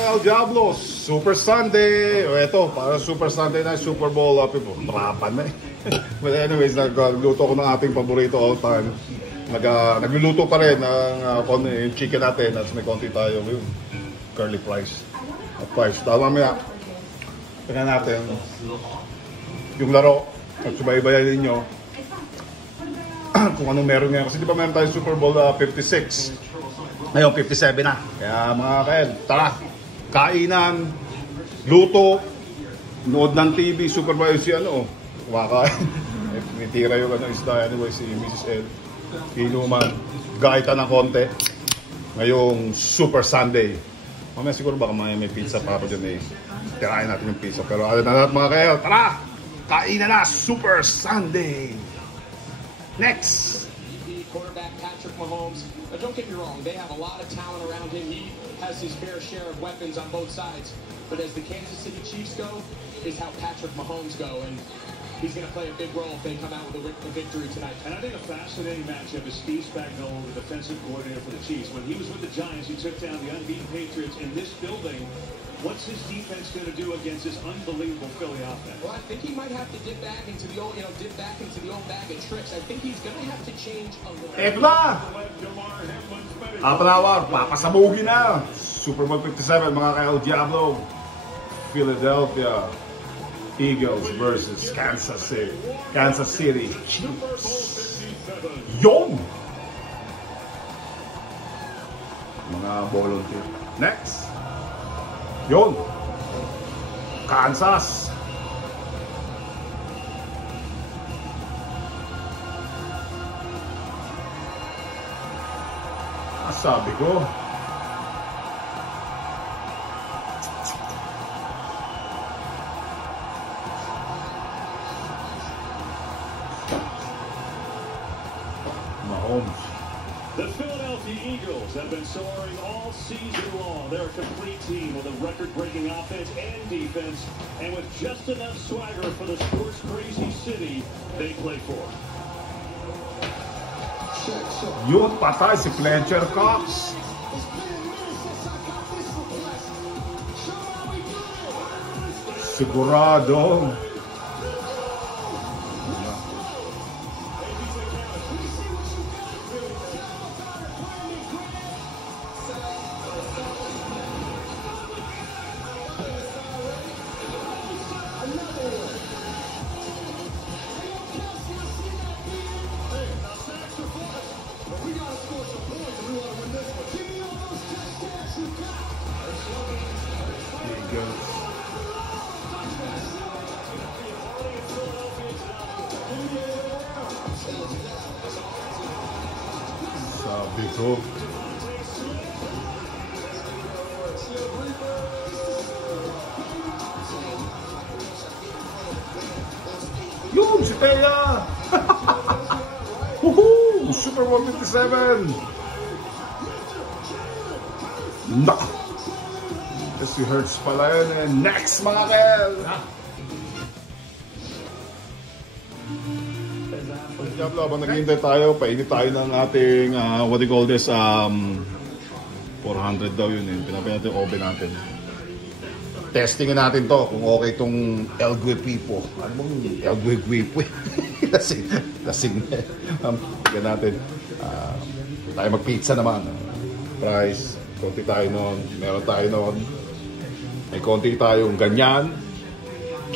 El Diablo, Super Sunday. O eto, para Super Sunday na Super Bowl. Marapan na eh. But anyways, nagluto ko ng ating paborito all time. Nagluluto pa rin ng chicken natin. At may konti tayo yung curly fries. Tama mamaya. Tingnan natin yung laro. At subaybayan ninyo kung anong meron ngayon. Kasi di ba meron tayo Super Bowl 56. Ngayon, 57 na. Kaya mga kael, tara. Kainan, luto, nood ng TV, supervise si kumakain. Nitira yung isda. Anyway, si Mrs. L. Inuman, gaita ng konti. Ngayong Super Sunday. Mamaya siguro baka may pizza pa ako dyan eh. Tirahin natin yung pizza. Pero ano na natin mga kael, tara! Kainan na, Super Sunday! Next! Quarterback Patrick Mahomes. Now, don't get me wrong, they have a lot of talent around him. He has his fair share of weapons on both sides. But as the Kansas City Chiefs go, is how Patrick Mahomes go. And he's going to play a big role if they come out with a victory tonight. And I think a fascinating matchup is Steve Spagnuolo, the defensive coordinator for the Chiefs. When he was with the Giants, he took down the unbeaten Patriots in this building. What's his defense going to do against this unbelievable Philly offense? Well, I think he might have to dip back into the old, bag of tricks. I think he's going to have to change a little. Eto na! Apalawar, papasabugin na! Super Bowl 57, mga ka-El Diablo. Philadelphia Eagles versus Kansas City Chiefs. Yun! Mga volunteer. Next! Yun! Kansas! Sabi ko. Mahomes. The Philadelphia Eagles have been soaring all season long. They're a complete team with a record-breaking offense and defense, and with just enough swagger for the sports-crazy city they play for. Yun, patay si Fletcher Cox. Sigurado. Sabi ko. Yun, si Teya! Woohoo! Super Bowl 57! Nak! Si Hurts pala yun eh. Next, mga Kel! Diablo, habang naghihintay tayo, painit tayo ng ating, what do you call this, 400 daw yun eh. Pinapay natin yung oven natin. Testingin natin to kung okay itong El Guipipo. Ano bang El Guipipo? Lasing na. Tignan natin. Tayo mag-pizza naman. Price. Konti tayo nun. Meron tayo nun. May konti tayong ganyan.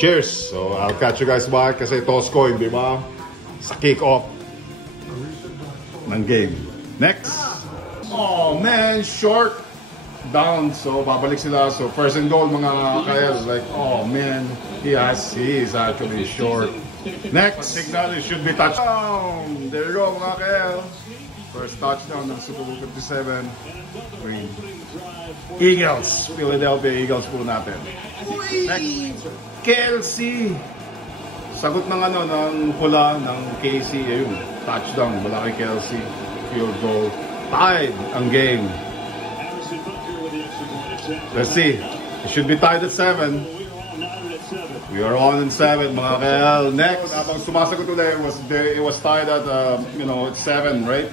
Cheers! So, I'll catch you guys back kasi toss coin, di ba? Sa kick-off ng game. Next! Oh man, short! Down, so babalik sila. So first and goal mga Kyle. Like, oh man, he is actually short. Next, signal, it should be touchdown. There you go mga Kyle. First touchdown ng Super Bowl 57. Green. Eagles, Philadelphia Eagles po natin. Next, Kelsey. Sagot ng ng pula ng KC, ayun, touchdown mula kay Kelsey. Field goal. Tied ang game. Let's see. It should be tied at 7. We are on in 7, mga Kyle. Next, habang sumasagot ulit, it was tied at, at 7, right?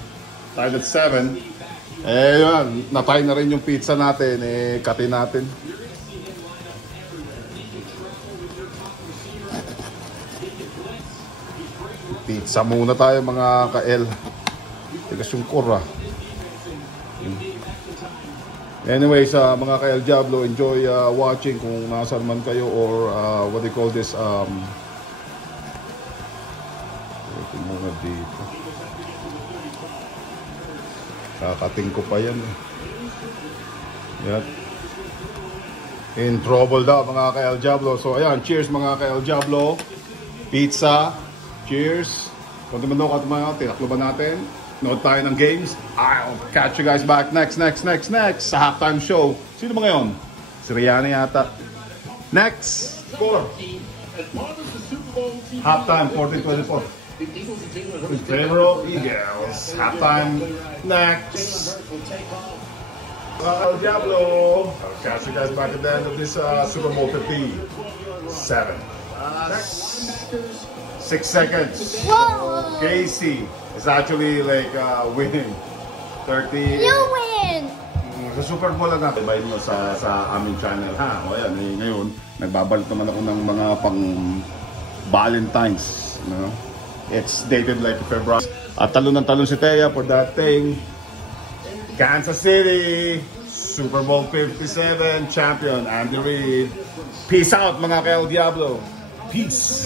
Tied at 7. Eh yun, natay na rin yung pizza natin. Eh, katin natin. Pizza muna tayo mga ka-L. Tigas yung kura. Anyway, sa mga ka-El Diablo, enjoy watching kung nasaan man kayo or what do you call this? Ito muna dito. Kakating ko pa yan. Yan. In trouble daw mga ka-El Diablo. So ayan, cheers mga ka-El Diablo. Pizza. Cheers. Kung naman daw katumayo, tinaklo ba natin? Nood tayo ng games. I'll catch you guys back next sa halftime show. Sino ba ngayon? Si Rihanna yata. Next. Score. Halftime, 14-24. In favor of Eagles. Halftime. Next. El Diablo. I'll catch you guys back at the end of this Super Bowl 57. 6 seconds. Whoa! Casey is actually like winning. 30. You win! Sa Super Bowl lang natin. Bayin mo sa aming channel. Ha? O yan, eh, ngayon, nagbabalik naman ako ng mga pang Valentine's. You know? It's dated like February. At talon ng talon si Thea for that thing. Kansas City. Super Bowl 57 champion Andy Reid. Peace out mga ka-El Diablo. Peace.